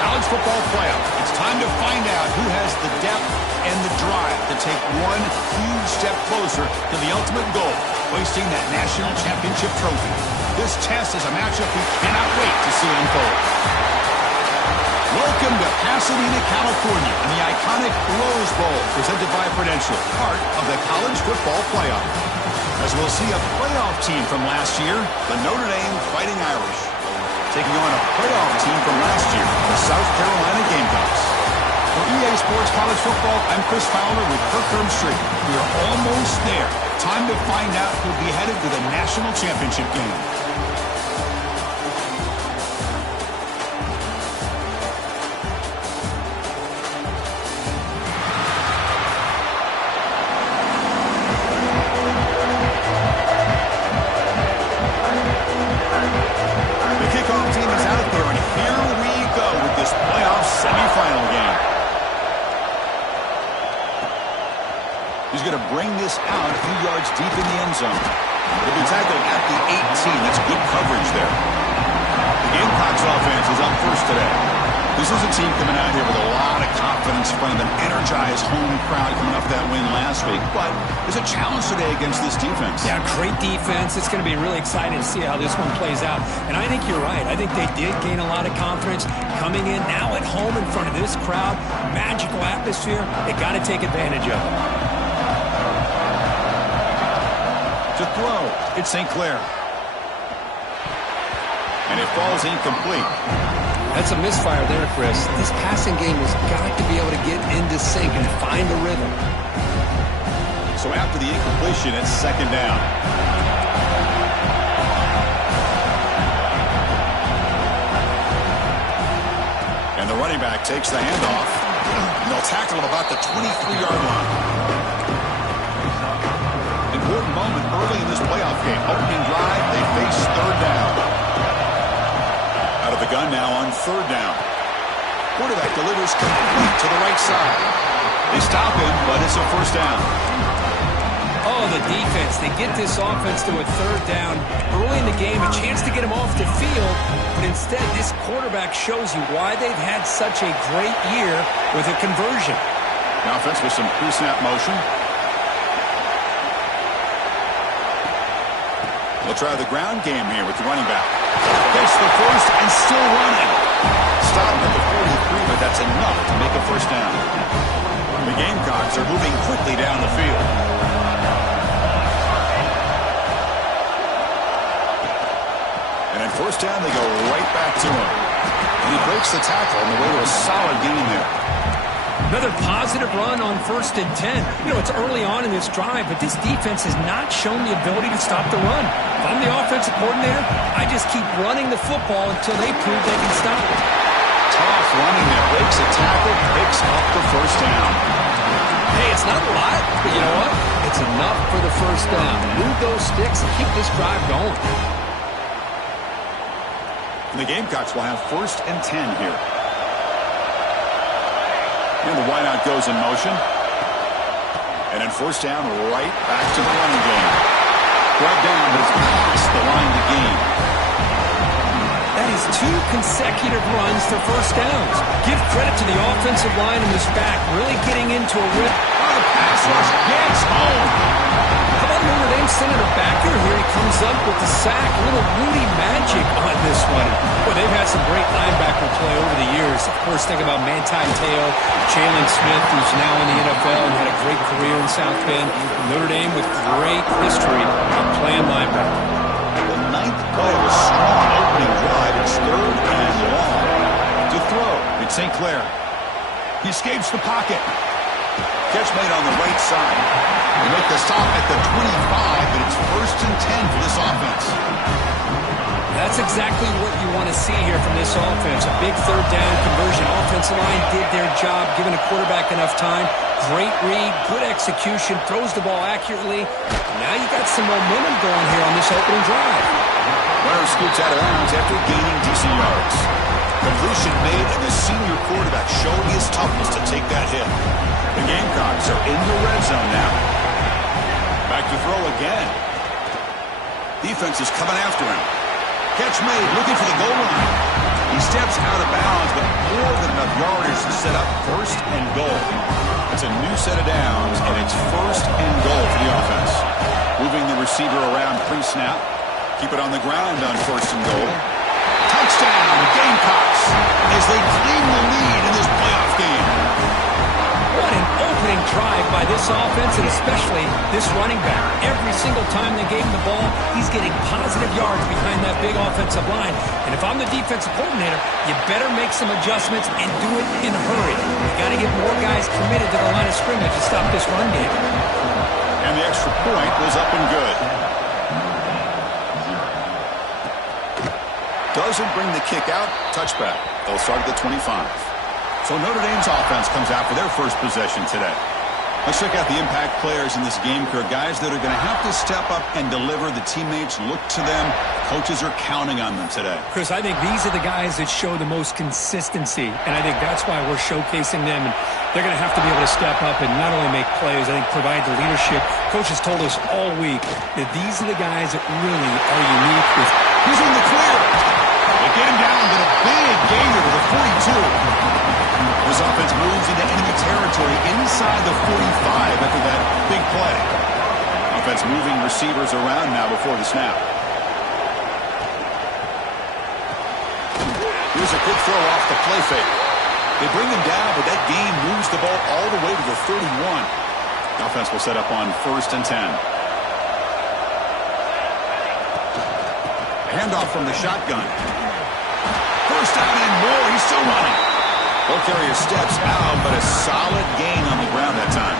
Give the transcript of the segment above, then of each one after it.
college football playoff. It's time to find out who has the depth and the drive to take one huge step closer to the ultimate goal, hoisting that national championship trophy. This test is a matchup we cannot wait to see unfold. Welcome to Pasadena, California, and the iconic Rose Bowl, presented by Prudential, part of the college football playoff. As we'll see a playoff team from last year, the Notre Dame Fighting Irish, taking on a playoff team from last year, the South Carolina Gamecocks. For EA Sports College Football, I'm Chris Fowler with Kirk Street. We are almost there. Time to find out who'll be headed to the national championship game. He's going to bring this out a few yards deep in the end zone. He'll be tackled at the 18. That's good coverage there. The Gamecocks offense is up first today. This is a team coming out here with a lot of confidence in front of an energized home crowd coming off that win last week. But there's a challenge today against this defense. Yeah, great defense. It's going to be really exciting to see how this one plays out. And I think you're right. I think they did gain a lot of confidence coming in now at home in front of this crowd. Magical atmosphere. They got to take advantage of it. To throw, it's St. Clair. And it falls incomplete. That's a misfire there, Chris. This passing game has got to be able to get into sync and find the rhythm. So after the incompletion, it's second down. And the running back takes the handoff. And they'll tackle him about the 23-yard line. Important moment early in this playoff game. Opening drive, they face third down. Out of the gun now on third down. Quarterback delivers complete to the right side. They stop him, but it's a first down. Oh, the defense. They get this offense to a third down early in the game, a chance to get him off the field, but instead this quarterback shows you why they've had such a great year with a conversion. The offense with some pre-snap motion. They'll try the ground game here with the running back. Gets the first and still running. Stopped at the 43, but that's enough to make a first down. The Gamecocks are moving quickly down the field. And at first down, they go right back to him. And he breaks the tackle on the way to a solid gain there. Another positive run on 1st and 10. You know, it's early on in this drive, but this defense has not shown the ability to stop the run. If I'm the offensive coordinator, I just keep running the football until they prove they can stop it. Tough running there. Breaks a tackle, picks up the first down. Hey, it's not a lot, but you know what? It's enough for the first down. Move those sticks and keep this drive going. And the Gamecocks will have 1st and 10 here. And the wideout goes in motion. And then first down, right back to the running game. Brought down, but it's past the line to gain. That is 2 consecutive runs for first downs. Give credit to the offensive line in this back, really getting into a rip. Oh, the pass rush gets home. How about Notre Dame sending a backer here? He comes up with the sack. A little Rudy magic on this one. Boy, they've had some great linebacker play over the years. Of course, think about Manti Te'o, Jalen Smith, who's now in the NFL and had a great career in South Bend. Notre Dame with great history of playing linebacker. The 9th play was strong opening drive. It's 3rd and long. To throw, it's St. Clair. He escapes the pocket. Catch made on the right side. They make the stop at the 25, but it's 1st and 10 for this offense. That's exactly what you want to see here from this offense. A big third down conversion. Offensive line did their job, giving the quarterback enough time. Great read, good execution, throws the ball accurately. Now you got some momentum going here on this opening drive. Runner scoots out of bounds after gaining decent yards. Completion made, and the senior quarterback showed his toughness to take that hit. The Gamecocks are in the red zone now. Back to throw again. Defense is coming after him. Catch made, looking for the goal line. He steps out of bounds, but more set up first and goal. It's a new set of downs, and it's first and goal for the offense. Moving the receiver around pre-snap. Keep it on the ground on first and goal. Touchdown, Gamecocks, as they claim the lead in this playoff game. What an opening drive by this offense, and especially this running back. Every single time they gave him the ball, he's getting positive yards behind that big offensive line. And if I'm the defensive coordinator, you better make some adjustments and do it in a hurry. You got to get more guys committed to the line of scrimmage to stop this run game. And the extra point was up and good. Doesn't bring the kick out. Touchback. They'll start at the 25. So Notre Dame's offense comes out for their first possession today. Let's check out the impact players in this game crew. Guys that are going to have to step up and deliver. The teammates look to them. Coaches are counting on them today. Chris, I think these are the guys that show the most consistency, and I think that's why we're showcasing them. And they're going to have to be able to step up and not only make plays, I think provide the leadership. Coach has told us all week that these are the guys that really are unique. With using the clear. They get him down, but a big gainer to the 42. This offense moves into enemy territory inside the 45 after that big play. Offense moving receivers around now before the snap. Here's a quick throw off the play fake. They bring him down, but that gain moves the ball all the way to the 31. The offense will set up on first and 10. Handoff from the shotgun. First down and more. He's still running. Ball carrier steps out, but a solid gain on the ground that time.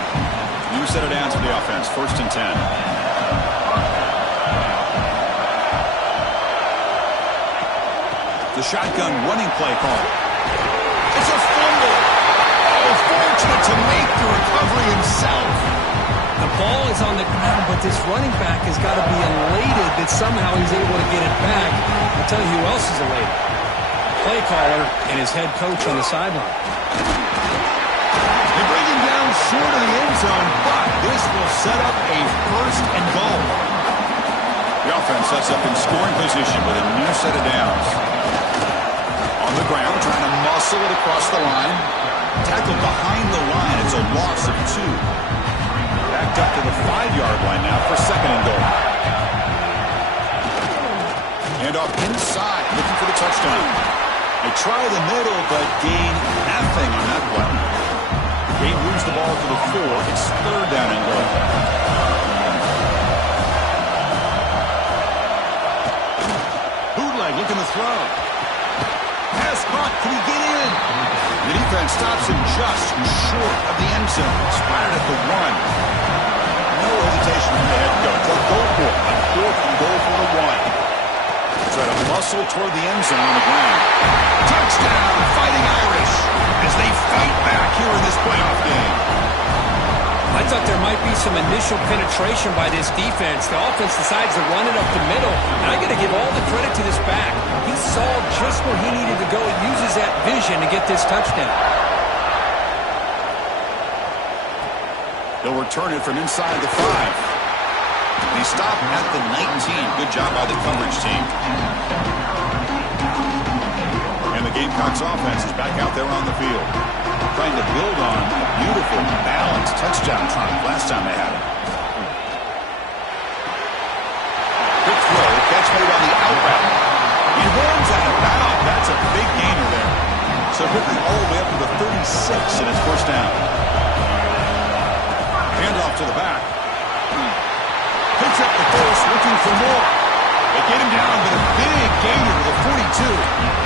New set of downs for the offense. First and 10. The shotgun running play call. It's a fumble. Oh, fortunate to make the recovery himself. the ball is on the ground, but this running back has got to be elated that somehow he's able to get it back. I'll tell you who else is elated. Play caller and his head coach on the sideline. They bring him down short of the end zone, but this will set up a first and goal. The offense sets up in scoring position with a new set of downs. On the ground, trying to muscle it across the line. Tackled behind the line. It's a loss of 2. Backed up to the 5-yard line now for second and goal. Handoff inside, looking for the touchdown. They try the middle, but gain nothing on that play. Gain moves the ball to the 4. It's third down and goal. Bootleg looking to throw. Pass caught. Can he get in? The defense stops him just short of the end zone. Spotted at the 1. No hesitation from the head coach. They'll go for it. A fourth and goal for the 1. Try to muscle toward the end zone on the ground. Touchdown, Fighting Irish, as they fight back here in this playoff game. I thought there might be some initial penetration by this defense. The offense decides to run it up the middle. And I got to give all the credit to this back. He saw just where he needed to go and uses that vision to get this touchdown. They'll return it from inside the 5. They stop at the 19. Good job by the coverage team. And the Gamecocks offense is back out there on the field, trying to build on a beautiful, balanced touchdown run last time they had it. Good throw. Catch made on the out route. He runs out of bounds. That's a big gainer there. So quickly all the way up to the 36, and it's first down. Handoff to the back. Picks up the force, looking for more. They get him down with a big gainer to the 42.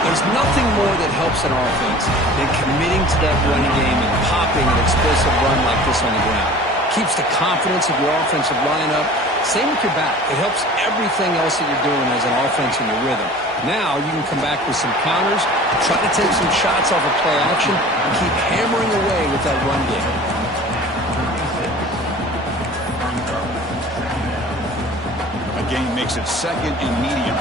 There's nothing more that helps an offense than committing to that running game and popping an explosive run like this on the ground. Keeps the confidence of your offensive lineup. Same with your back. It helps everything else that you're doing as an offense in your rhythm. Now you can come back with some counters, try to take some shots off of play action, and keep hammering away with that run game. Gain makes it second and medium.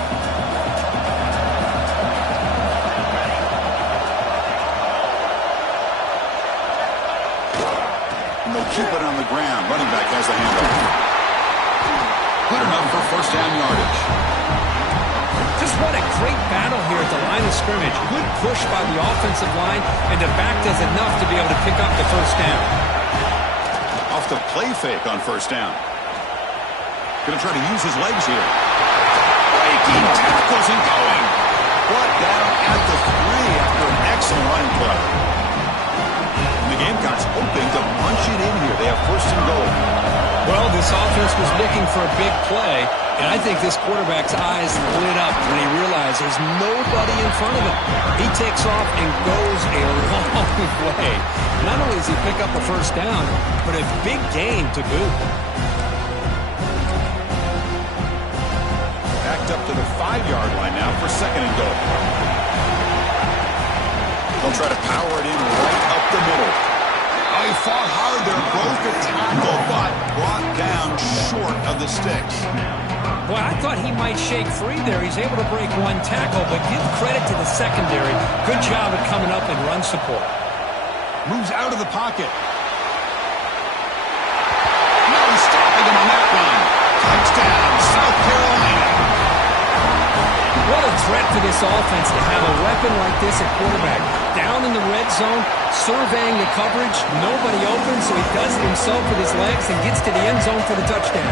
And they'll keep it on the ground. Running back has the handoff. Good enough for first down yardage. To Just what a great battle here at the line of scrimmage. Good push by the offensive line, and the back does enough to be able to pick up the first down. Off the play fake on first down. Going to try to use his legs here. Breaking tackles and going. Brought down at the 3 after an excellent running play. And the Gamecocks hoping to punch it in here. They have first and goal. Well, this offense was looking for a big play, and I think this quarterback's eyes lit up when he realized there's nobody in front of him. He takes off and goes a long way. Not only does he pick up a first down, but a big gain to boot. Backed up to the 5-yard line now for second and goal. They'll try to power it in right up the middle. Oh, he fought hard there, broke a tackle, but brought down short of the sticks. Well, I thought he might shake free there. He's able to break one tackle, but give credit to the secondary. Good job at coming up and run support. Moves out of the pocket. No stopping him on that run. Touchdown, South Carolina. What a threat for this offense to have a weapon like this at quarterback. Down in the red zone, surveying the coverage, nobody open, so he does it himself with his legs and gets to the end zone for the touchdown.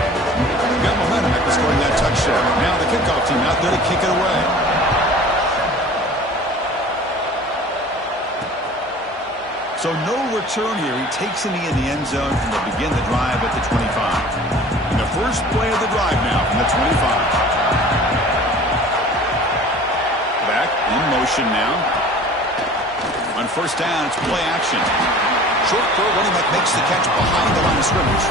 Got momentum after scoring that touchdown. Now the kickoff team out there to kick it away. So no return here. He takes a knee in the end zone, and they begin the drive at the 25. And the first play of the drive now from the 25. Back in motion now. On first down, it's play action. Short throw, running back makes the catch behind the line of scrimmage.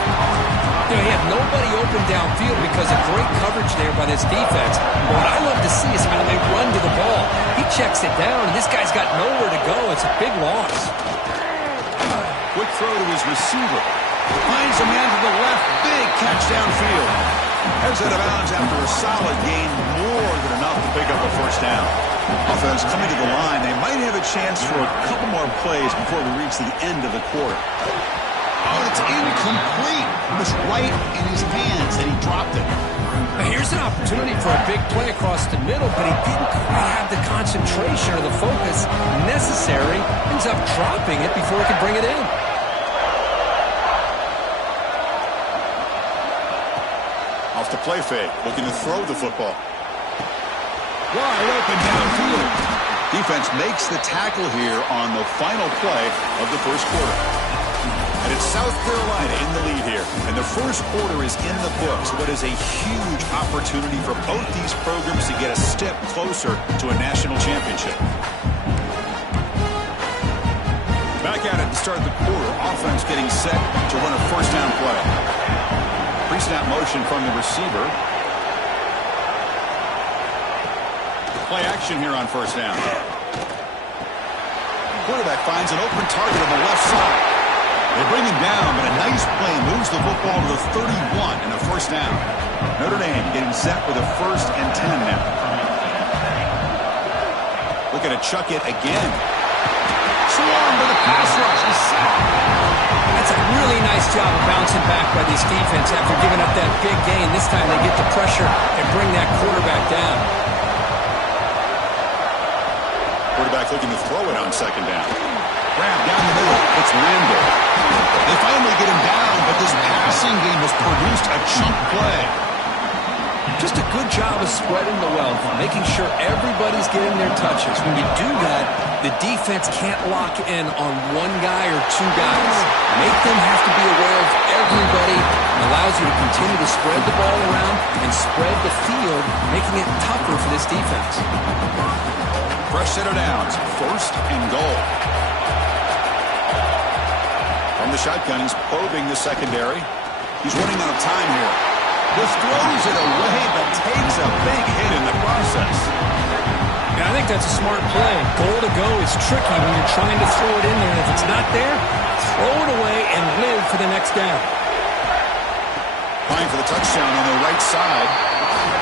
You know, he had nobody open downfield because of great coverage there by this defense. But what I love to see is how they run to the ball. He checks it down, and this guy's got nowhere to go. It's a big loss. Quick throw to his receiver. Finds a man to the left. Big catch downfield. Heads out of bounds after a solid gain. More than enough to pick up a first down. Offense coming to the line. They might have a chance for a couple more plays before we reach the end of the quarter. Oh, it's incomplete. It was right in his hands, and he dropped it. Now here's an opportunity for a big play across the middle, but he didn't quite have the concentration or the focus necessary. Ends up dropping it before he could bring it in. Off the play fake, looking to throw the football. Wide open downfield. Defense makes the tackle here on the final play of the first quarter. And it's South Carolina in the lead here. And the first quarter is in the books. What is a huge opportunity for both these programs to get a step closer to a national championship. Back at it to start the quarter. Offense getting set to run a first down play. Pre-snap motion from the receiver. Play action here on first down. Quarterback finds an open target on the left side. They bring him down, but a nice play moves the football to the 31 and a first down. Notre Dame getting set with a 1st and 10 now. Looking to chuck it again. Swarm to the pass rush. He's sacked. That's a really nice job of bouncing back by this defense after giving up that big gain. This time they get the pressure and bring that quarterback down. Quarterback looking to throw it on second down. Grab down the middle. It's Randall. They finally get him down, but this passing game has produced a chunk play. Just a good job of spreading the wealth, making sure everybody's getting their touches. When you do that, the defense can't lock in on one guy or two guys. Make them have to be aware of everybody. It allows you to continue to spread the ball around and spread the field, making it tougher for this defense. Fresh set of downs. 1st and goal. From the shotgun, he's probing the secondary. He's running out of time here. Just throws it away, but takes a big hit in the process. Yeah, I think that's a smart play. Goal to go is tricky when you're trying to throw it in there. And if it's not there, throw it away and live for the next down. Trying for the touchdown on the right side.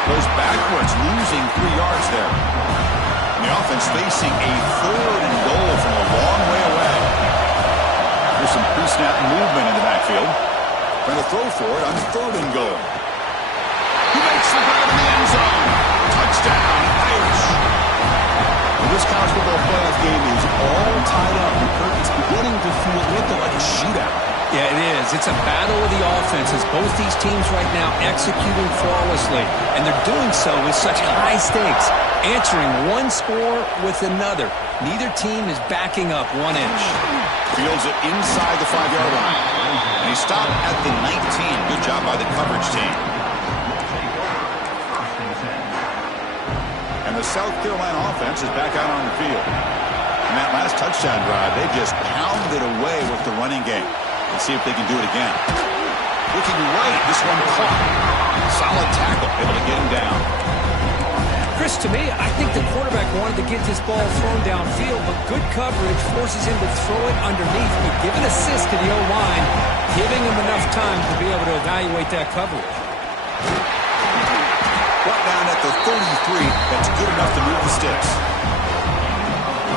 Goes backwards, losing 3 yards there. And the offense facing a 3rd and goal from a long way away. There's some pre-snap movement in the backfield. Trying to throw for it on 3rd and goal. He makes the grab in the end zone. Touchdown, Irish. Well, this college football playoff game is all tied up. It's beginning to feel like a shootout. Yeah, it is. It's a battle of the offenses. Both these teams right now executing flawlessly, and they're doing so with such high stakes, answering one score with another. Neither team is backing up 1 inch. Fields it inside the 5-yard line. And he stopped at the 19. Good job by the coverage team. And the South Carolina offense is back out on the field. And that last touchdown drive, they just pounded away with the running game. Let's see if they can do it again. Looking right, this one caught. Solid tackle, able to get him down. Chris, to me, I think the quarterback wanted to get this ball thrown downfield, but good coverage forces him to throw it underneath. But give an assist to the O-line, giving him enough time to be able to evaluate that coverage. Brought down at the 33, that's good enough to move the sticks.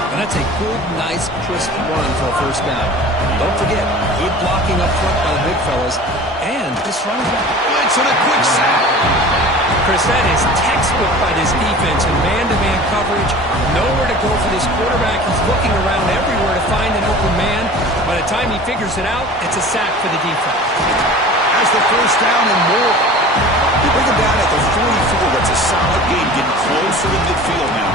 And that's a good, nice, crisp run for a first down. Don't forget, good blocking up front by the big fellas. And this running back. Blitz and a quick sack. Chris, that is textbook by this defense in man-to-man coverage. Nowhere to go for this quarterback. He's looking around everywhere to find an open man. By the time he figures it out, it's a sack for the defense. Has the first down and more. You bring him down at the 44. That's a solid game, getting closer to midfield now.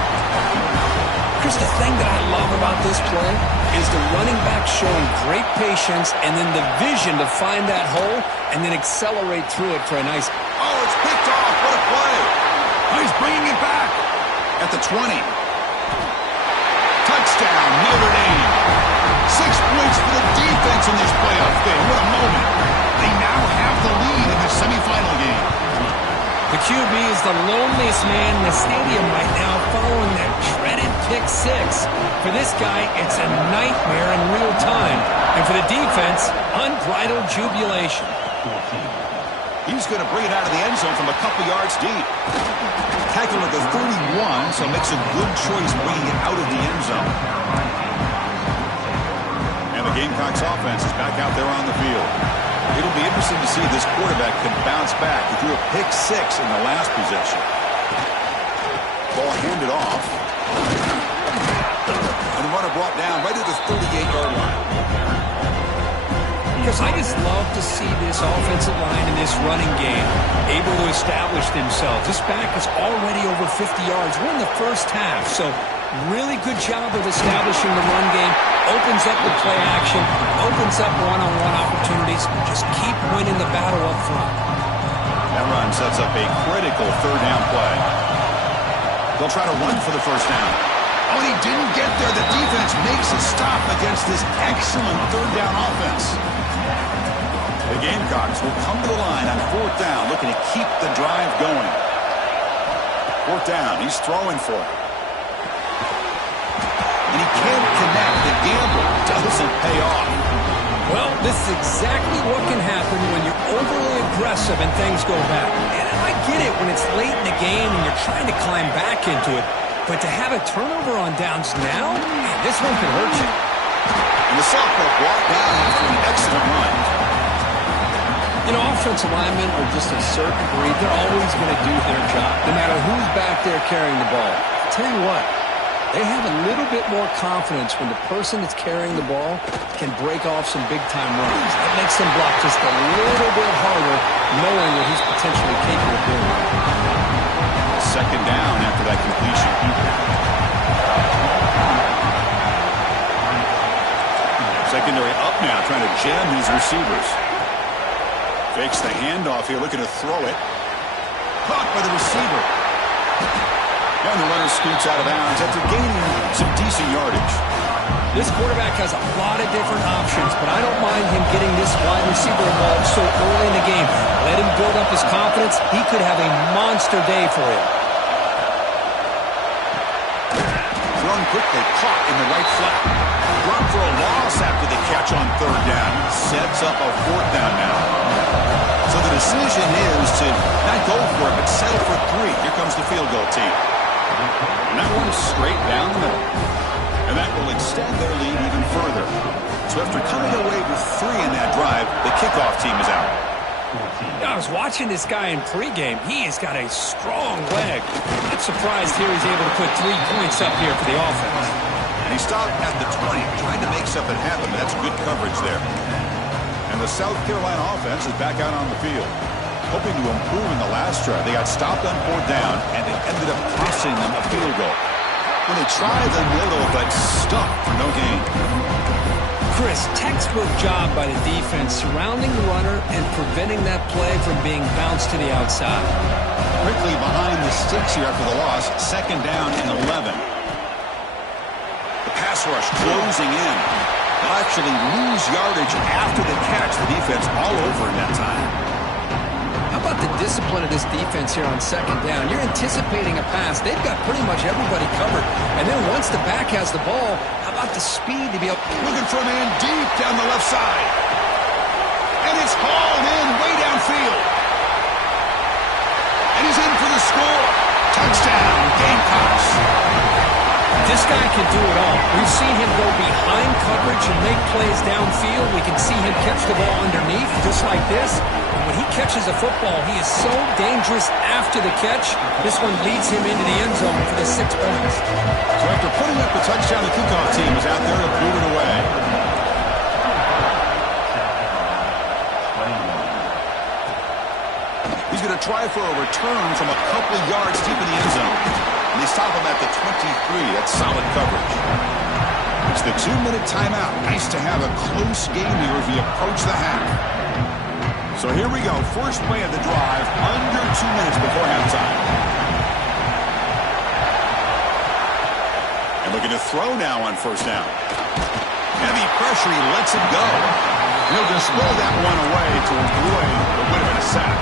Chris, the thing that I love about this play is the running back showing great patience and then the vision to find that hole and then accelerate through it for a nice... Oh, it's picked off. What a play. Oh, he's bringing it back at the 20. Touchdown, Notre Dame. 6 points for the defense in this playoff game. What a moment. They now have the lead in the semifinal game. The QB is the loneliest man in the stadium right now following that dreaded pick 6. For this guy, it's a nightmare in real time. And for the defense, unbridled jubilation. He's going to bring it out of the end zone from a couple yards deep. Tackled at the 31, so makes a good choice bringing it out of the end zone. And the Gamecocks offense is back out there on the field. It'll be interesting to see if this quarterback can bounce back. He threw a pick 6 in the last possession. Ball handed off. And the runner brought down right at the 38-yard line. Because I just love to see this offensive line in this running game able to establish themselves. This back is already over 50 yards. We're in the first half, so really good job of establishing the run game. Opens up the play action, opens up one-on-one opportunities. Just keep winning the battle up front. That run sets up a critical third down play. They'll try to run for the first down. Oh, and he didn't get there. The defense makes a stop against this excellent third down offense. The Gamecocks will come to the line on 4th down, looking to keep the drive going. 4th down, he's throwing for it. And he can't connect. The gamble doesn't pay off. Well, this is exactly what can happen when you're overly aggressive and things go bad. And I get it when it's late in the game and you're trying to climb back into it. But to have a turnover on downs now, man, this one can hurt you. And the sophomore brought down after an excellent run. You know, offensive linemen are just a certain breed. They're always going to do their job, no matter who's back there carrying the ball. I'll tell you what, they have a little bit more confidence when the person that's carrying the ball can break off some big-time runs. That makes them block just a little bit harder, knowing what he's potentially capable of doing. 2nd down after that completion. Secondary up now, trying to jam these receivers. Fakes the handoff here, looking to throw it. Caught by the receiver. And the runner scoots out of bounds after gaining some decent yardage. This quarterback has a lot of different options, but I don't mind him getting this wide receiver involved so early in the game. Let him build up his confidence. He could have a monster day for him. Thrown quickly, caught in the right flat. Run for a loss after the catch on 3rd down. Sets up a 4th down now. So the decision is to not go for it, but settle for 3. Here comes the field goal team. And that one's straight down the middle. And that will extend their lead even further. So after coming away with 3 in that drive, the kickoff team is out. I was watching this guy in pregame. He has got a strong leg. Not surprised here he's able to put 3 points up here for the offense. And he stopped at the 20, trying to make something happen. That's good coverage there. And the South Carolina offense is back out on the field. Hoping to improve in the last drive. They got stopped on 4th down, and it ended up costing them a field goal. When they tried the middle, but stuck for no gain. Chris, textbook job by the defense surrounding the runner and preventing that play from being bounced to the outside. Riplg behind the sticks here after the loss. 2nd down and 11. The pass rush closing in. They'll actually lose yardage after the catch. The defense all over in that time. How about the discipline of this defense here on 2nd down? You're anticipating a pass. They've got pretty much everybody covered. And then once the back has the ball, how about the speed to be able... Looking for a man deep down the left side. And it's hauled in way downfield. And he's in for the score. Touchdown, Gamecocks. This guy can do it all. We've seen him go behind coverage and make plays downfield. We can see him catch the ball underneath, just like this. And when he catches a football, he is so dangerous after the catch. This one leads him into the end zone for the 6 points. So after putting up the touchdown, the kickoff team is out there to boot it away. He's going to try for a return from a couple of yards deep in the end zone. And they stop him at the 23. That's solid coverage. It's the 2-minute timeout. Nice to have a close game here as we approach the half. So here we go. First play of the drive, under 2 minutes before halftime. And looking to throw now on 1st down. Heavy pressure, he lets it go. He'll just throw that one away to avoid what would have been a sack.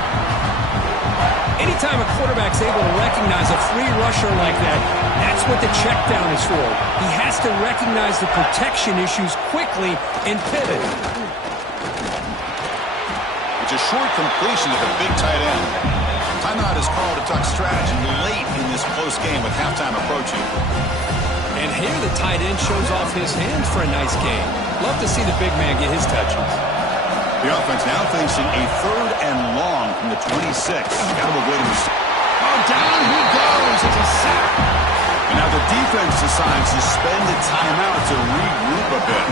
Anytime a quarterback's able to recognize a free rusher like that, that's what the check down is for. He has to recognize the protection issues quickly and pivot. It's a short completion of a big tight end. Timeout is called to talk strategy late in this close game with halftime approaching. And here the tight end shows off his hands for a nice game. Love to see the big man get his touches. The offense now facing a 3rd and long from the 26. Got to avoid him. Oh, down he goes. It's a sack. And now the defense decides to spend a timeout to regroup a bit.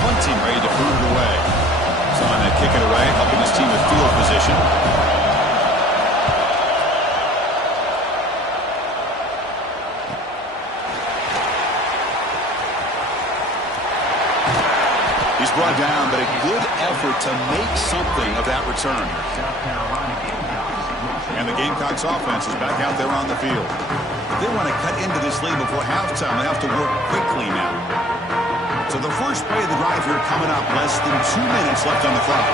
One team ready to boot it away. So on that kick it away, helping his team with field position. He's brought down, but a good effort to make something of that return. And the Gamecocks offense is back out there on the field. If they want to cut into this lead before halftime, they have to work quickly now. So the first play of the drive here coming up, less than 2 minutes left on the clock.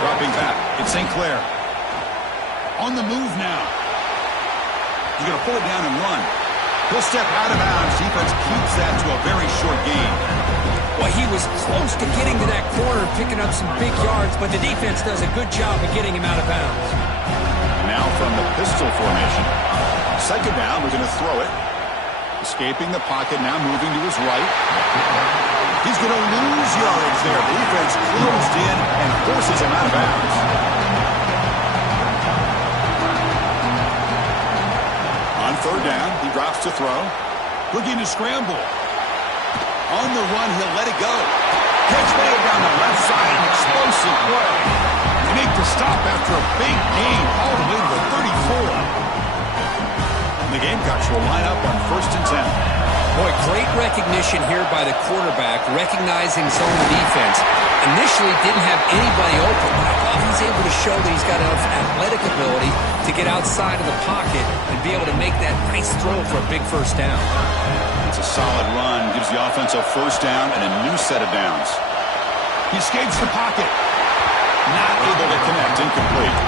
Dropping back, it's St. Clair. On the move now. He's going to pull it down and run. He'll step out of bounds. Defense keeps that to a very short gain. Well, he was close to getting to that corner, picking up some big yards, but the defense does a good job of getting him out of bounds. Now from the pistol formation. 2nd down, we're going to throw it. Escaping the pocket, now moving to his right. He's going to lose yards there. The defense closed in and forces him out of bounds. On 3rd down, he drops to throw. Looking to scramble. On the run, he'll let it go. Catch made down the left side, an explosive play. They make the stop after a big gain all the way to the 34. And the Gamecocks will line up on 1st and 10. Boy, great recognition here by the quarterback, recognizing zone defense. Initially didn't have anybody open, but I thought he's able to show that he's got enough athletic ability to get outside of the pocket and be able to make that nice throw for a big 1st down. It's a solid run, gives the offense a 1st down and a new set of downs. He escapes the pocket. Not able to connect, incomplete.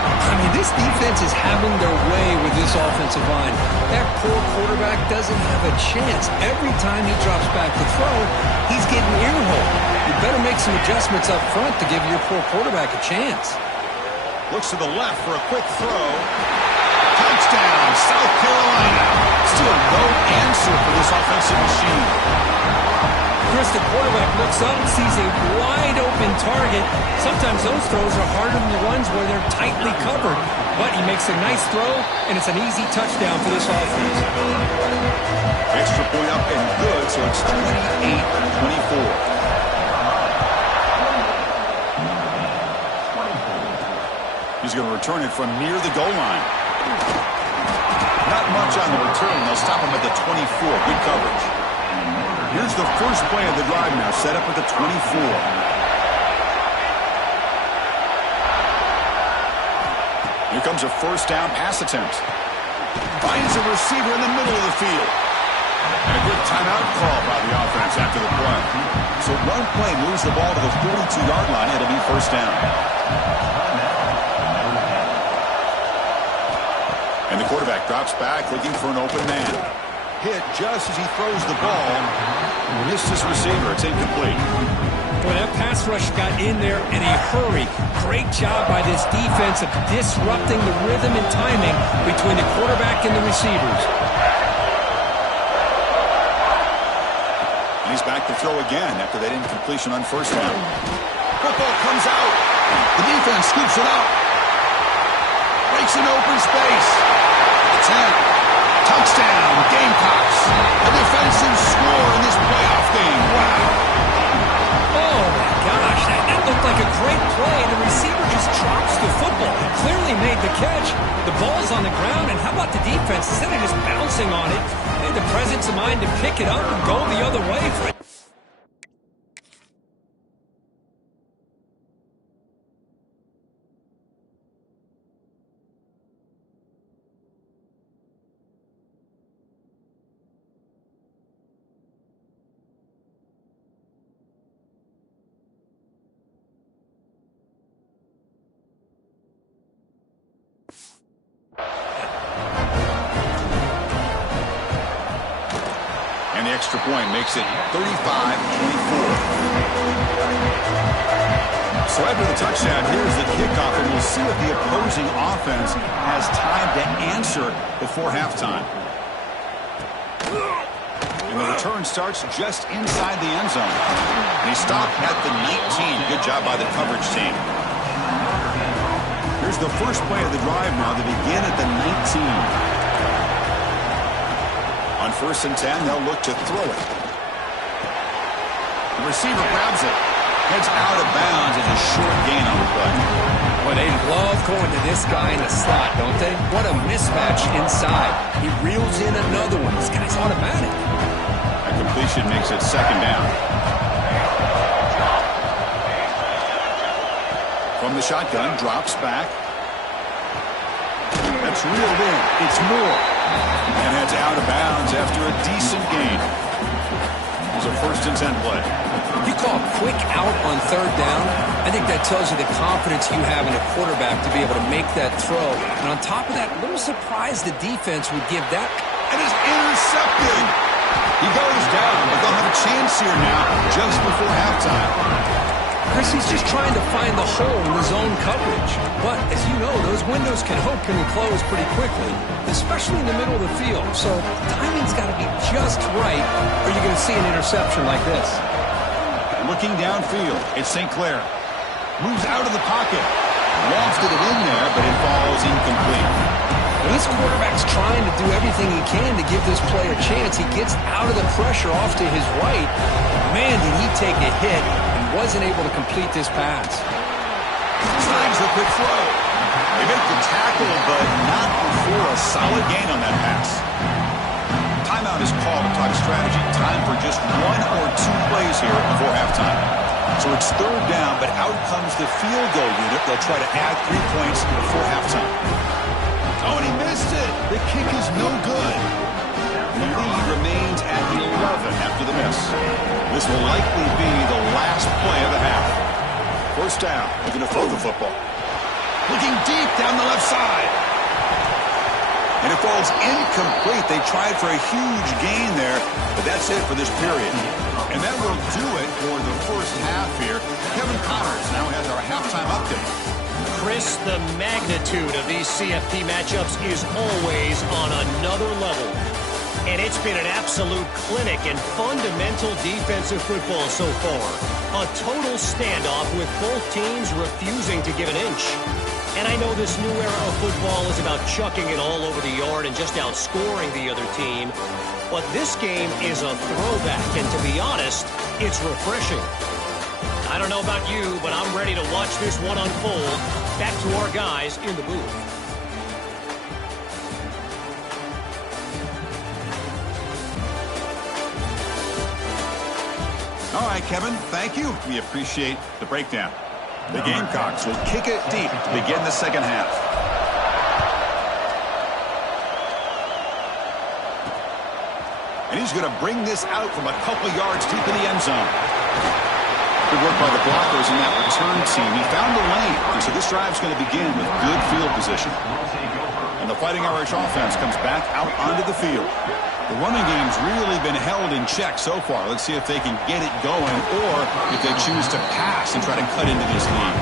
I mean, this defense is having their way with this offensive line. That poor quarterback doesn't have a chance. Every time he drops back to throw, he's getting earholed. You better make some adjustments up front to give your poor quarterback a chance. Looks to the left for a quick throw. Touchdown, South Carolina. Still no answer for this offensive machine. Chris, the quarterback looks up and sees a wide-open target. Sometimes those throws are harder than the ones where they're tightly covered. But he makes a nice throw, and it's an easy touchdown for this offense. Extra point up and good, so it's 28-24. He's going to return it from near the goal line. Not much on the return. They'll stop him at the 24. Good coverage. Here's the first play of the drive now, set up at the 24. Here comes a first down pass attempt. Finds a receiver in the middle of the field. And a good timeout call by the offense after the play. So one play moves the ball to the 42-yard line. It'll be first down. And the quarterback drops back looking for an open man. Hit just as he throws the ball. Missed his receiver. It's incomplete. Boy, that pass rush got in there in a hurry. Great job by this defense of disrupting the rhythm and timing between the quarterback and the receivers. And he's back to throw again after that incompletion on first down. Football comes out. The defense scoops it up. Breaks an open space. The 10. Touchdown, Gamecocks. A defensive score in this playoff game. Wow. Oh, my gosh. That looked like a great play. The receiver just drops the football. Clearly made the catch. The ball's on the ground, and how about the defense? Instead of just bouncing on it, they had the presence of mind to pick it up and go the other way for it. And the extra point makes it 35-24. So after the touchdown, here's the kickoff, and we'll see if the opposing offense has time to answer before halftime. And the return starts just inside the end zone. And he stopped at the 19. Good job by the coverage team. Here's the first play of the drive now. They begin at the 19. On 1st and 10, they'll look to throw it. The receiver grabs it. Heads out of bounds. It's a short gain on the play. Well, they love going to this guy in the slot, don't they? What a mismatch inside. He reels in another one. This guy's automatic. That completion makes it second down. From the shotgun, drops back. That's reeled in. It's Moore. And heads out of bounds after a decent gain. It's a 1st and 10 play. You call a quick out on 3rd down. I think that tells you the confidence you have in a quarterback to be able to make that throw. And on top of that, a little surprised the defense would give that. And is intercepted. He goes down, but they'll have a chance here now just before halftime. Chris, he's just trying to find the hole in the zone coverage. But, as you know, those windows can open and close pretty quickly, especially in the middle of the field. So, timing's got to be just right, or you're going to see an interception like this. Looking downfield, it's St. Clair. Moves out of the pocket. Lofted it in there, but it falls incomplete. When this quarterback's trying to do everything he can to give this player a chance, he gets out of the pressure off to his right. Man, did he take a hit. Wasn't able to complete this pass. Snags the quick throw. They make the tackle, but not before a solid gain on that pass. Timeout is called to talk strategy. Time for just 1 or 2 plays here before halftime. So it's 3rd down, but out comes the field goal unit. They'll try to add 3 points before halftime. Oh, and he missed it. The kick is no good. The lead remains at 11 after the miss. This will likely be the last play of the half. 1st down, looking to throw the football. Looking deep down the left side. And it falls incomplete. They tried for a huge gain there, but that's it for this period. And that will do it for the first half here. Kevin Connors now has our halftime update. Chris, the magnitude of these CFP matchups is always on another level. And it's been an absolute clinic in fundamental defensive football so far. A total standoff with both teams refusing to give an inch. And I know this new era of football is about chucking it all over the yard and just outscoring the other team. But this game is a throwback, and to be honest, it's refreshing. I don't know about you, but I'm ready to watch this one unfold. Back to our guys in the booth. All right, Kevin, thank you. We appreciate the breakdown. The Gamecocks will kick it deep to begin the second half. And he's going to bring this out from a couple yards deep in the end zone. Good work by the blockers in that return team. He found the lane, and so this drive's going to begin with good field position. And the Fighting Irish offense comes back out onto the field. The running game's really been held in check so far. Let's see if they can get it going or if they choose to pass and try to cut into this lead.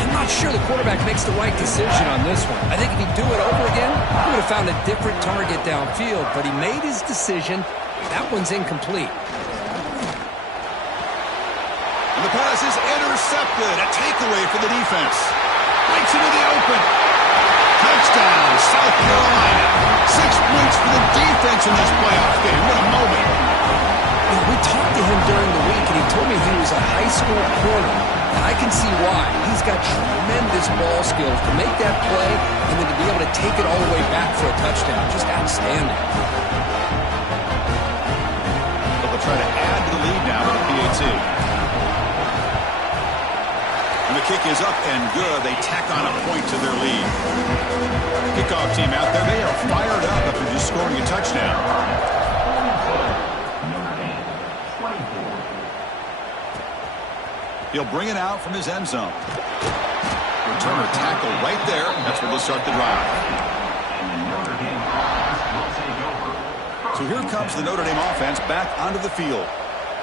I'm not sure the quarterback makes the right decision on this one. I think if he'd do it over again, he would have found a different target downfield, but he made his decision. That one's incomplete. And the pass is intercepted. A takeaway for the defense. Breaks into the open. Touchdown, South Carolina. 6 points for the defense in this playoff game. What a moment. We talked to him during the week, and he told me he was a high school corner. And I can see why. He's got tremendous ball skills to make that play and then to be able to take it all the way back for a touchdown. Just outstanding. But they'll try to add to the lead now with the PAT. And the kick is up and good. They tack on a point to their lead. Kickoff team out there. They are fired up after just scoring a touchdown. He'll bring it out from his end zone. Returner tackle right there. That's where they'll start the drive. So here comes the Notre Dame offense back onto the field.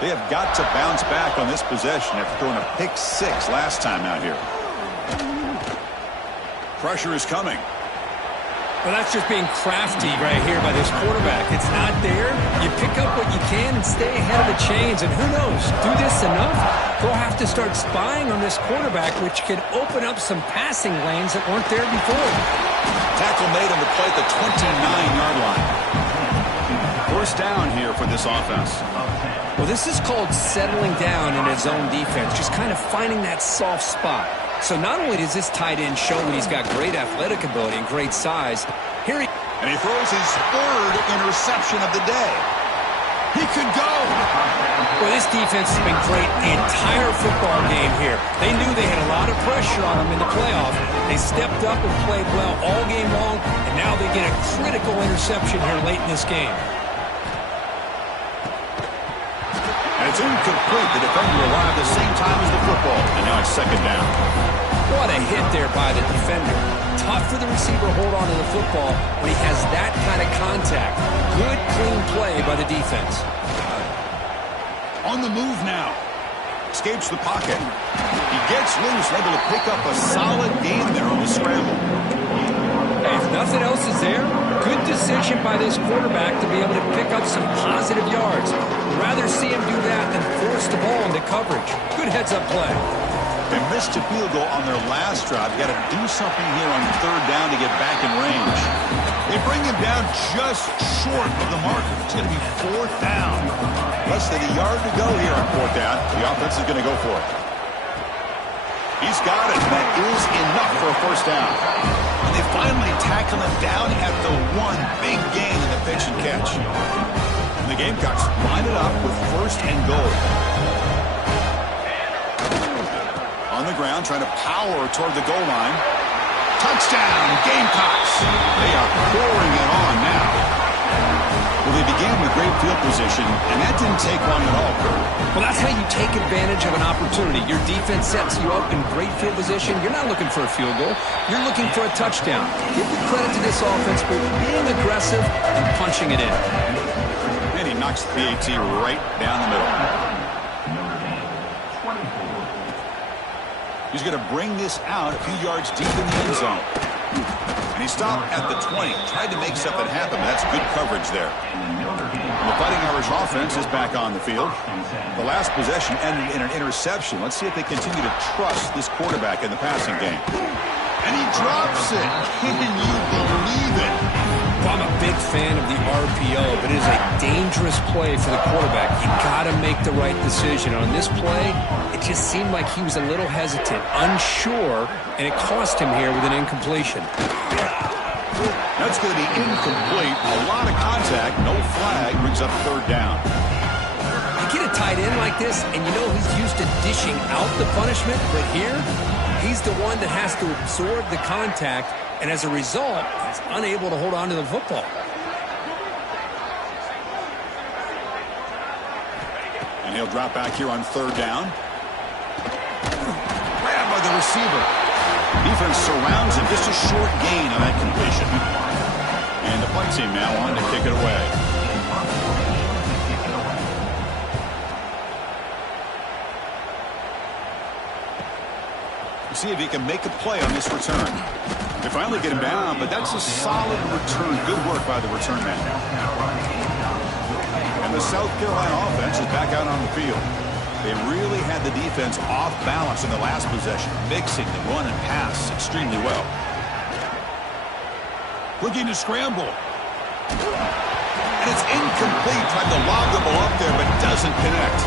They have got to bounce back on this possession after throwing a pick 6 last time out here. Pressure is coming. Well, that's just being crafty right here by this quarterback. It's not there. You pick up what you can and stay ahead of the chains. And who knows, do this enough, they'll have to start spying on this quarterback, which could open up some passing lanes that weren't there before. Tackle made on the play at the 29-yard line. First down here for this offense. Well, this is called settling down in his own defense, just kind of finding that soft spot. So not only does this tight end show that he's got great athletic ability and great size, and he throws his 3rd interception of the day. He could go. Well, this defense has been great the entire football game here. They knew they had a lot of pressure on them in the playoff. They stepped up and played well all game long, and now they get a critical interception here late in this game. And it's incomplete. The defender arrived the same time as the football, and now it's second down. What a hit there by the defender. Tough for the receiver to hold on to the football when he has that kind of contact. Good, clean play by the defense. On the move now. Escapes the pocket. He gets loose, able to pick up a solid gain there on the scramble. Hey, if nothing else is there, good decision by this quarterback to be able to pick up some positive yards. I'd rather see him do that than force the ball into coverage. Good heads-up play. They missed a field goal on their last drive. Got to do something here on 3rd down to get back in range. They bring him down just short of the marker. It's going to be 4th down. Less than a yard to go here on 4th down. The offense is going to go for it. He's got it. That is enough for a first down. And they finally tackle him down at the one big gain in the pitch and catch. And the Gamecocks line it up with 1st and goal. On the ground, trying to power toward the goal line. Touchdown, Gamecocks. They are pouring it on now. Well, they began with great field position, and that didn't take long at all, Kurt. Well, that's how you take advantage of an opportunity. Your defense sets you up in great field position. You're not looking for a field goal. You're looking for a touchdown. Give the credit to this offense for being aggressive and punching it in. And he knocks the PAT right down the middle. He's going to bring this out a few yards deep in the end zone. And And he stopped at the 20. Tried to make something happen, but that's good coverage there. And the Fighting Irish offense is back on the field. The last possession ended in an interception. Let's see if they continue to trust this quarterback in the passing game. And he drops it. Can you believe it? Well, I'm a big fan of the RPO, but it is a dangerous play for the quarterback. You got to make the right decision. On this play, it just seemed like he was a little hesitant, unsure, and it cost him here with an incompletion. That's going to be incomplete. A lot of contact. No flag. Brings up third down. You get a tight end like this, and you know he's used to dishing out the punishment, but here, he's the one that has to absorb the contact, and as a result, he's unable to hold on to the football. And he'll drop back here on third down. Grabbed by the receiver. Defense surrounds him. Just a short gain on that completion. And the punt team now on to kick it away. See if he can make a play on this return. They finally get him down, but that's a solid return. Good work by the return man. And the South Carolina offense is back out on the field. They really had the defense off balance in the last possession, mixing the run and pass extremely well. Looking to scramble. And it's incomplete. Tried to lob the ball up there, but doesn't connect.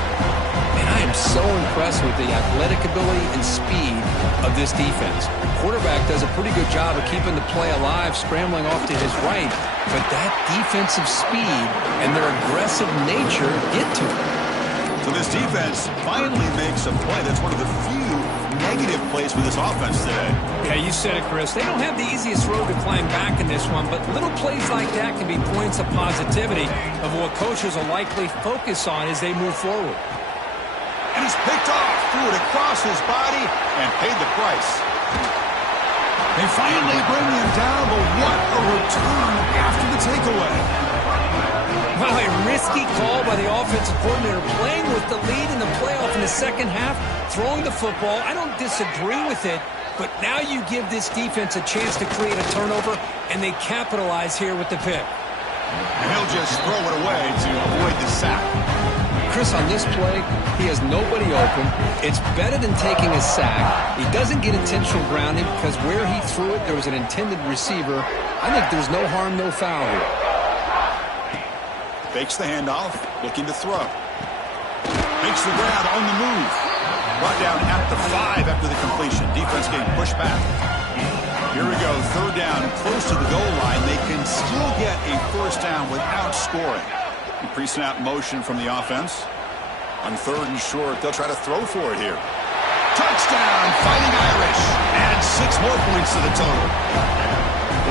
Man, I am so impressed with the athletic ability and speed of this defense. The quarterback does a pretty good job of keeping the play alive, scrambling off to his right, but that defensive speed and their aggressive nature get to him. So this defense finally makes a play. That's one of the few negative plays for this offense today. Yeah, you said it, Chris. They don't have the easiest road to climb back in this one, but little plays like that can be points of positivity of what coaches will likely focus on as they move forward. And he's picked off, threw it across his body, and paid the price. They finally bring him down, but what a return after the takeaway. Well, a risky call by the offensive coordinator, playing with the lead in the playoff in the second half, throwing the football. I don't disagree with it, but now you give this defense a chance to create a turnover, and they capitalize here with the pick. And he'll just throw it away to avoid the sack. Chris, on this play, he has nobody open. It's better than taking a sack. He doesn't get intentional grounding because where he threw it, there was an intended receiver. I think there's no harm, no foul here. Fakes the handoff, looking to throw. Makes the grab on the move. Brought down at the 5 after the completion. Defense getting pushed back. Here we go, third down, close to the goal line. They can still get a first down without scoring. Pre-snap motion from the offense. On third and short, they'll try to throw for it here. Touchdown, Fighting Irish. Add 6 more points to the total.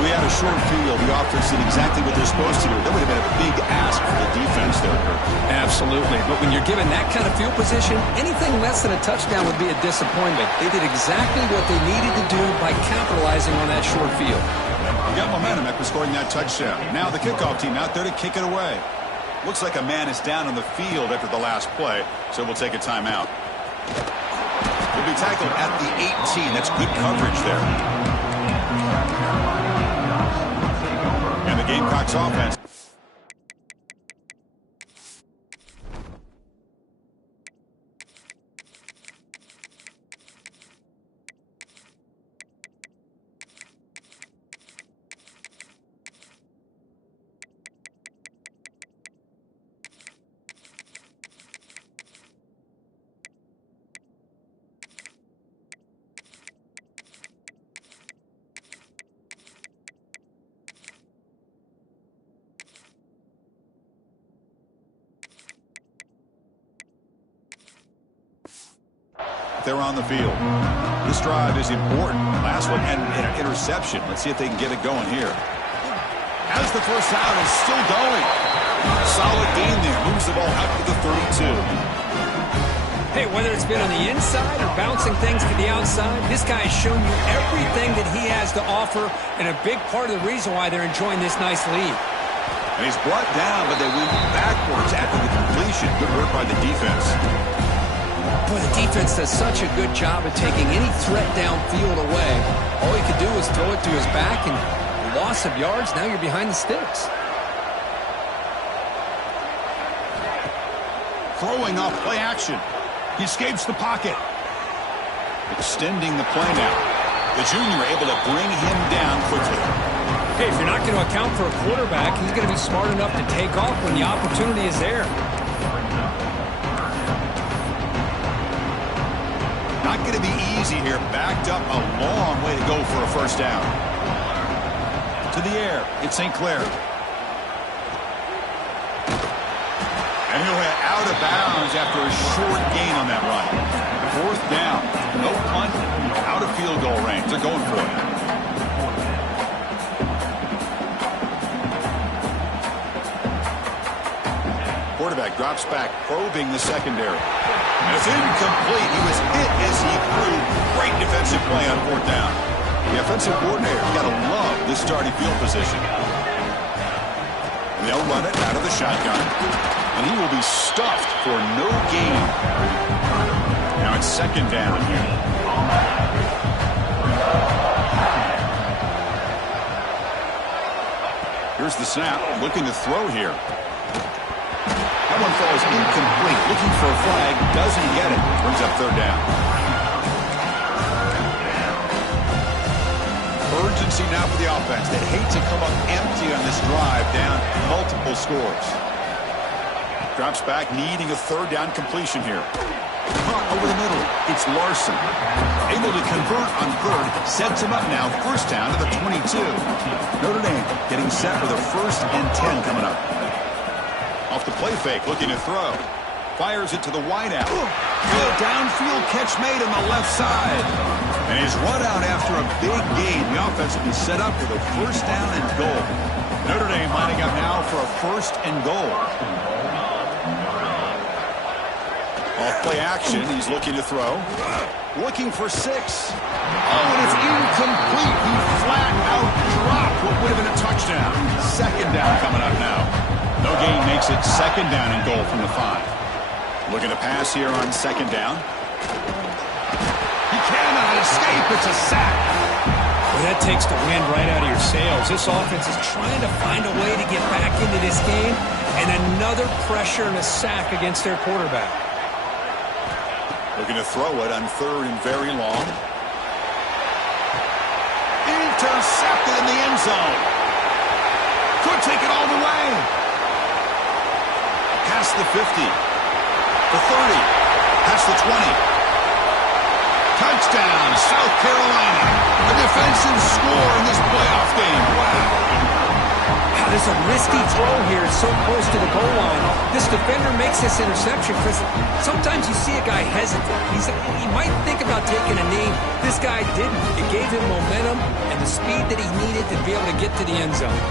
We had a short field. The offense did exactly what they're supposed to do. That would have been a big ask for the defense there, Kirk. Absolutely. But when you're given that kind of field position, anything less than a touchdown would be a disappointment. They did exactly what they needed to do by capitalizing on that short field. We got momentum after scoring that touchdown. Now the kickoff team out there to kick it away. Looks like a man is down on the field after the last play, so we'll take a timeout. He'll be tackled at the 18. That's good coverage there. And the Gamecocks offense. They're on the field. This drive is important. Last one ended in an interception. Let's see if they can get it going here. As the first down is still going. Solid gain there. Moves the ball out to the 32. Hey, whether it's been on the inside or bouncing things to the outside, this guy has shown you everything that he has to offer, and a big part of the reason why they're enjoying this nice lead. And he's brought down, but they went backwards after the completion. Good work by the defense. Boy, the defense does such a good job of taking any threat downfield away. All he could do was throw it to his back, and loss of yards. Now you're behind the sticks. Throwing off play action. He escapes the pocket. Extending the play now. The junior able to bring him down quickly. Hey, if you're not going to account for a quarterback, he's going to be smart enough to take off when the opportunity is there. Not going to be easy here. Backed up a long way to go for a first down. To the air. It's St. Clair. And he'll head out of bounds after a short gain on that run. Fourth down. No punt. Out of field goal range. They're going for it. Quarterback drops back, probing the secondary. And it's incomplete. He was hit as he threw. Great defensive play on fourth down. The offensive coordinator's got to love this starting field position. And they'll run it out of the shotgun. And he will be stuffed for no gain. Now it's second down. Here's the snap. Looking to throw here. That one falls incomplete. Looking for a flag. Doesn't get it. Brings up third down. Urgency now for the offense. They hate to come up empty on this drive, down multiple scores. Drops back, needing a third down completion here. Caught over the middle. It's Larson. Able to convert on third. Sets him up now. First down to the 22. Notre Dame getting set with a 1st and 10 coming up. Off the play fake, looking to throw. Fires it to the wideout. Good downfield catch made on the left side. And he's run out after a big gain. The offense will be set up with a first down and goal. Notre Dame lining up now for a 1st and goal. Off play action, he's looking to throw. Looking for 6. Oh, and it's incomplete. He flat out dropped what would have been a touchdown. Second down coming up now. No gain makes it second down and goal from the 5. Looking to pass here on second down. He cannot escape. It's a sack. Well, that takes the wind right out of your sails. This offense is trying to find a way to get back into this game, and another pressure and a sack against their quarterback. Looking to throw it on third and very long. Intercepted in the end zone. Could take it all the way. Past the 50. The 30. Past the 20. Touchdown, South Carolina. A defensive score in this playoff game. Wow. There's a risky throw here. It's so close to the goal line. This defender makes this interception because sometimes you see a guy hesitate. He might think about taking a knee. This guy didn't. It gave him momentum and the speed that he needed to be able to get to the end zone.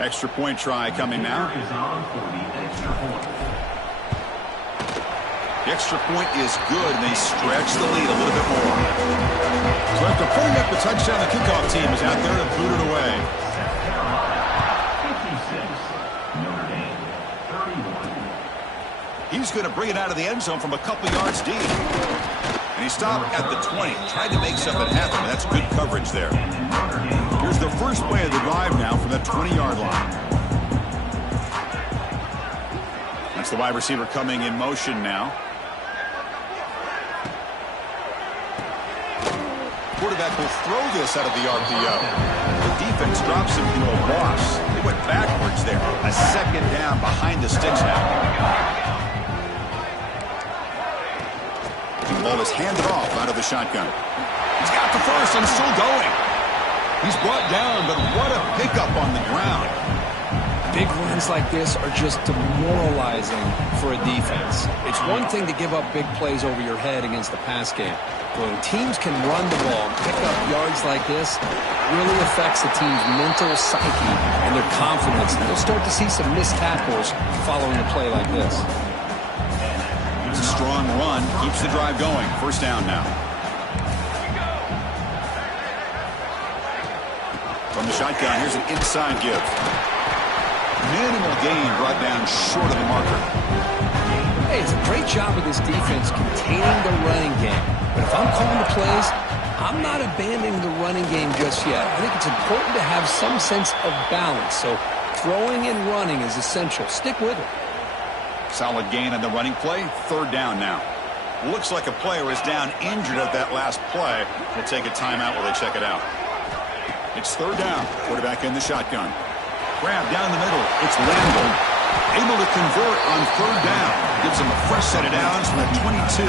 Extra point try coming now. The extra point is good, and they stretch the lead a little bit more. So after putting up the touchdown, the kickoff team is out there to boot it away. 56, Notre Dame, 31. He's going to bring it out of the end zone from a couple yards deep. And he stopped at the 20, tried to make something happen, but that's good coverage there. Here's the first play of the drive now from the 20-yard line. That's the wide receiver coming in motion now. Quarterback will throw this out of the RPO. The defense drops him into a loss. They went backwards there. A second down behind the sticks now. The ball is handed off out of the shotgun. He's got the first and still going. He's brought down, but what a pickup on the ground. Big runs like this are just demoralizing for a defense. It's one thing to give up big plays over your head against the pass game. But when teams can run the ball, pick up yards like this, it really affects the team's mental psyche and their confidence. They'll start to see some missed tackles following a play like this. It's a strong run, keeps the drive going. First down now. From the shotgun, here's an inside give. Minimal gain brought down short of the marker. Hey, it's a great job of this defense containing the running game. But if I'm calling the plays, I'm not abandoning the running game just yet. I think it's important to have some sense of balance. So throwing and running is essential. Stick with it. Solid gain on the running play. Third down now. Looks like a player is down injured at that last play. We'll take a timeout while they check it out. It's third down. Quarterback in the shotgun. Grab down the middle. It's Randall. Able to convert on third down. Gives him a fresh set of downs from the 22.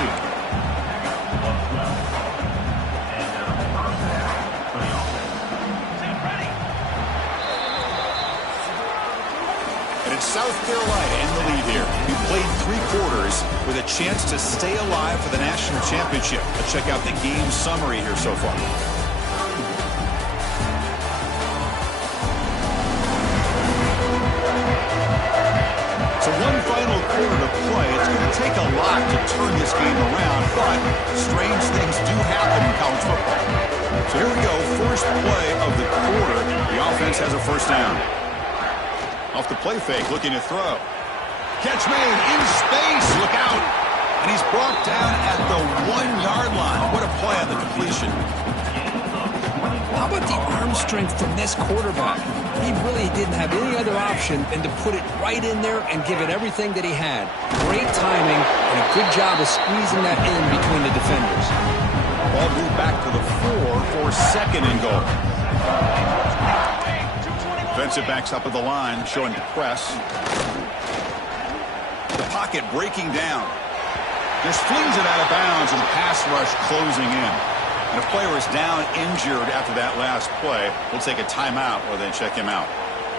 And it's South Carolina in the lead here. He played 3 quarters with a chance to stay alive for the national championship. Let's check out the game summary here so far. So one final quarter to play. It's going to take a lot to turn this game around, but strange things do happen in college football. So here we go, first play of the quarter. The offense has a first down. Off the play fake, looking to throw. Catch made in space, look out. And he's brought down at the 1-yard line. What a play on the completion. How about the arm strength from this quarterback? He really didn't have any other option than to put it right in there and give it everything that he had. Great timing and a good job of squeezing that in between the defenders. Ball moved back to the 4 for second and goal. Defensive backs up at the line, showing to press. The pocket breaking down. Just flings it out of bounds and the pass rush closing in. And a player is down injured after that last play. We'll take a timeout or then check him out.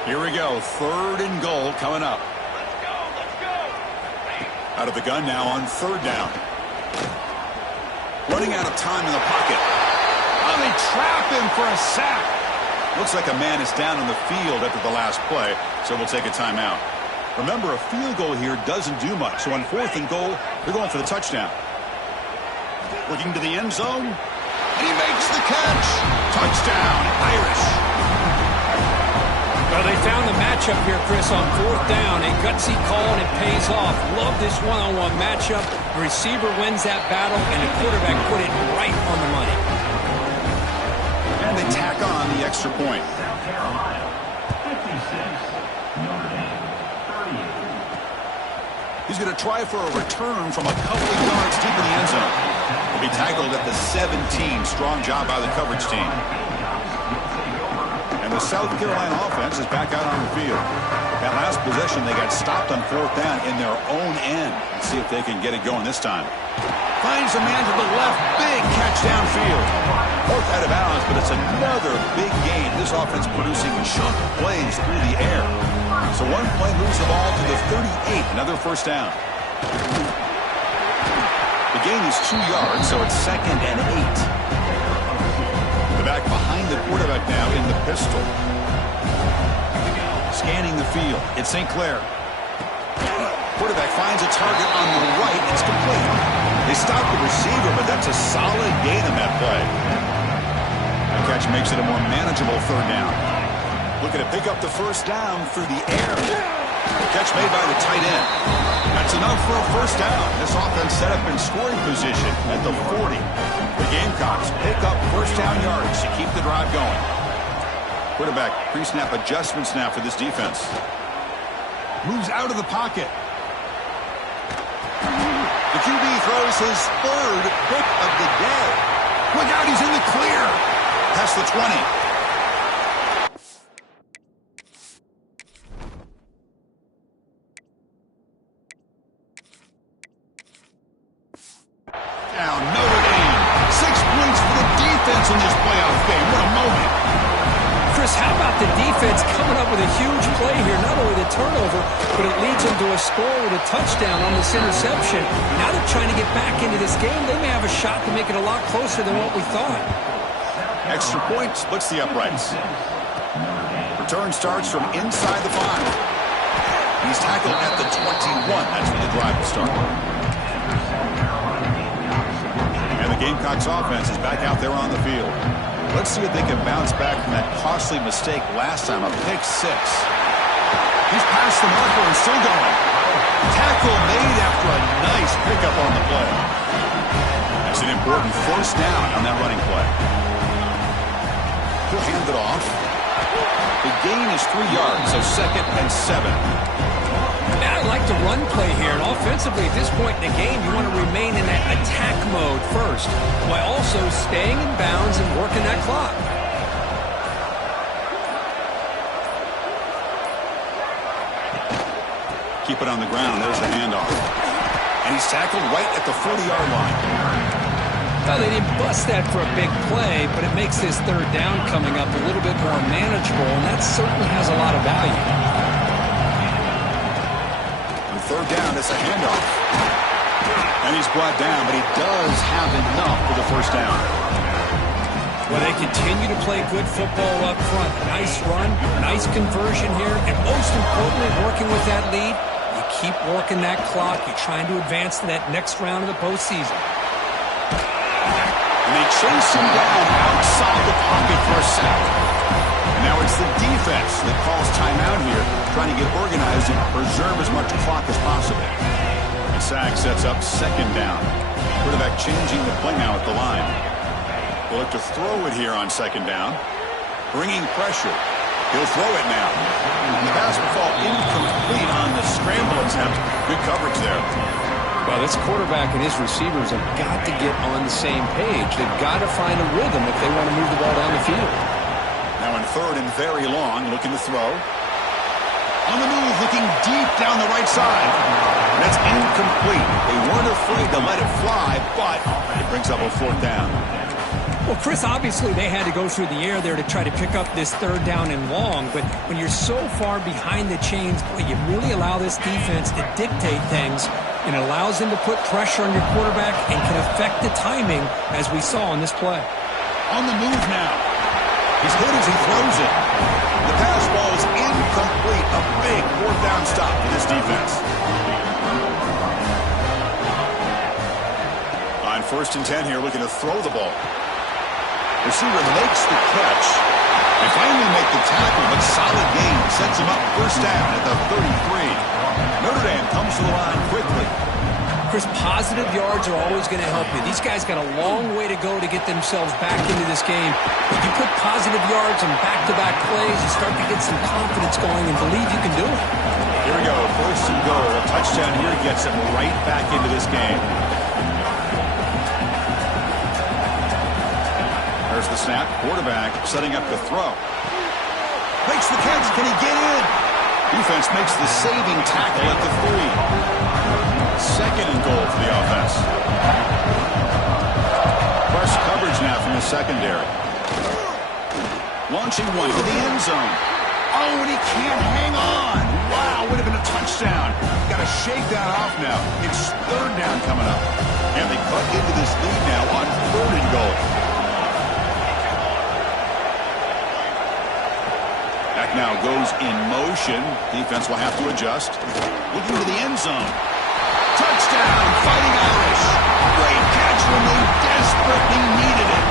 Here we go. Third and goal coming up. Let's go. Out of the gun now on third down. Running out of time in the pocket. Oh, they trap him for a sack. Looks like a man is down on the field after the last play, so we'll take a timeout. Remember, a field goal here doesn't do much. So on fourth and goal, they're going for the touchdown. Looking to the end zone. And he makes the catch. Touchdown, Irish. Well, they found the matchup here, Chris, on fourth down. A gutsy call, and it pays off. Love this one-on-one matchup. The receiver wins that battle, and the quarterback put it right on the money. And they tack on the extra point. He's going to try for a return from a couple of yards deep in the end zone. He'll be tackled at the 17. Strong job by the coverage team. And the South Carolina offense is back out on the field. That last possession, they got stopped on fourth down in their own end. Let's see if they can get it going this time. Finds a man to the left. Big catch downfield. Fourth out of bounds, but it's another big game. This offense producing chunk plays through the air. So one play moves the ball to the 38. Another first down. The gain is 2 yards, so it's second and 8. The back behind the quarterback now in the pistol. Scanning the field. It's St. Clair. Quarterback finds a target on the right. It's complete. They stop the receiver, but that's a solid gain on that play. That catch makes it a more manageable third down. Looking to pick up the first down through the air. The catch made by the tight end. That's enough for a first down. This offense set up in scoring position at the 40. The Gamecocks pick up first down yardage to keep the drive going. Quarterback pre-snap adjustments now for this defense. Moves out of the pocket. The QB throws his third pick of the day. Look out, he's in the clear. Past the 20. Now Notre Dame. 6 points for the defense in this playoff game. What a moment. Chris, how about the defense coming up with a huge play here? Not only the turnover, but it leads them to a score with a touchdown on this interception. Now they're trying to get back into this game. They may have a shot to make it a lot closer than what we thought. Extra point splits the uprights. Return starts from inside the 5. He's tackled at the 21. That's where the drive will start. And the Gamecocks offense is back out there on the field. Let's see if they can bounce back from that costly mistake last time, a pick six. He's past the marker and still going. Tackle made after a nice pickup on the play. That's an important first down on that running play. He'll hand it off. The gain is 3 yards, so 2nd and 7. I like the run play here, and offensively at this point in the game, you want to remain in that attack mode first, while also staying in bounds and working that clock. Keep it on the ground. There's the handoff. And he's tackled right at the 40-yard line. Well, they didn't bust that for a big play, but it makes this third down coming up a little bit more manageable, and that certainly has a lot of value. On third down, it's a handoff. And he's brought down, but he does have enough for the first down. Well, they continue to play good football up front. Nice run, nice conversion here, and most importantly, working with that lead, you keep working that clock. You're trying to advance to that next round of the postseason. And they chase him down outside the pocket for a sack. And now it's the defense that calls timeout here, trying to get organized and preserve as much clock as possible. The sack sets up 2nd down. Quarterback changing the play now at the line. We'll look to throw it here on 2nd down. Bringing pressure. He'll throw it now. And the pass will fall incomplete on the scramble attempt. Good coverage there. Well, this quarterback and his receivers have got to get on the same page. They've got to find a rhythm if they want to move the ball down the field. Now in 3rd and very long, looking to throw. On the move, looking deep down the right side. That's incomplete. They weren't afraid to let it fly, but it brings up a 4th down. Well, Chris, obviously they had to go through the air there to try to pick up this 3rd down and long, but when you're so far behind the chains, boy, you really allow this defense to dictate things, and it allows them to put pressure on your quarterback and can affect the timing, as we saw in this play. On the move now. He's hit as he throws it. The pass ball is incomplete. A big 4th down stop for this defense. On 1st and 10 here, looking to throw the ball. Receiver makes the catch. They finally make the tackle, but solid gain sets him up 1st down at the 33. Notre Dame comes to the line quickly. Chris, positive yards are always going to help you. These guys got a long way to go to get themselves back into this game. If you put positive yards on back-to-back plays, you start to get some confidence going and believe you can do it. Here we go, 1st and goal. A touchdown here gets them right back into this game. There's the snap. Quarterback setting up the throw. Makes the catch. Can he get in? Defense makes the saving tackle at the 3. 2nd and goal for the offense. Press coverage now from the secondary. Launching one to the end zone. Oh, and he can't hang on. Wow, would have been a touchdown. Got to shake that off now. It's 3rd down coming up. And they cut into this lead now on 3rd and goal. Back now goes in motion. Defense will have to adjust. Looking to the end zone. Touchdown, Fighting Irish. Great catch when they desperately needed it.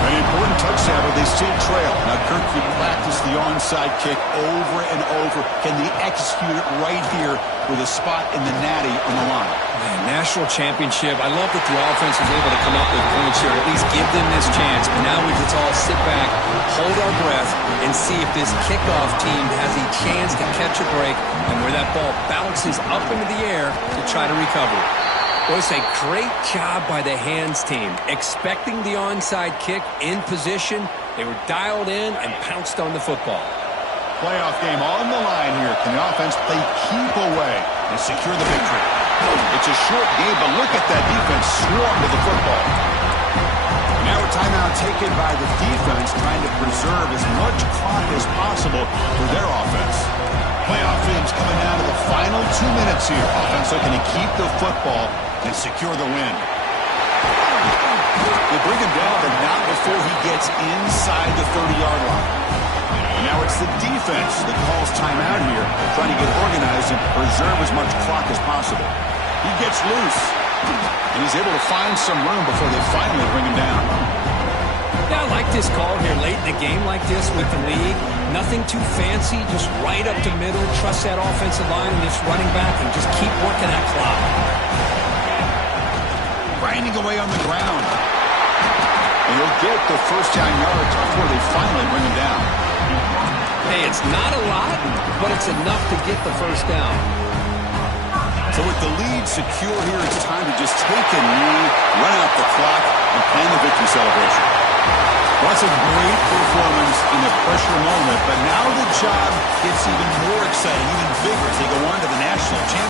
An important touchdown, but they still trail. Now, Kirk, you practice the onside kick over and over. Can they execute it right here with a spot in the natty on the line? Man, national championship. I love that the offense was able to come up with points here, at least give them this chance. But now we just all sit back, hold our breath, and see if this kickoff team has a chance to catch a break and where that ball bounces up into the air to try to recover it. Well, it's a great job by the hands team. Expecting the onside kick in position, they were dialed in and pounced on the football. Playoff game on the line here. Can the offense play keep away and secure the victory? It's a short game, but look at that defense swarm to the football. Now a timeout taken by the defense, trying to preserve as much clock as possible for their offense. Playoff games coming down to the final 2 minutes here. Offense looking to keep the football and secure the win. They bring him down, but not before he gets inside the 30-yard line. And now it's the defense that calls timeout here, trying to get organized and preserve as much clock as possible. He gets loose, and he's able to find some room before they finally bring him down. Yeah, I like this call here late in the game like this with the lead. Nothing too fancy, just right up the middle. Trust that offensive line and its running back and just keep working that clock. Grinding away on the ground. And he'll get the first down yards before they finally bring him down. Hey, it's not a lot, but it's enough to get the first down. So with the lead secure here, it's time to just take a knee, run out the clock, and plan the victory celebration. Well, that's a great performance in a pressure moment, but now the job gets even more exciting, even bigger as they go on to the national championship.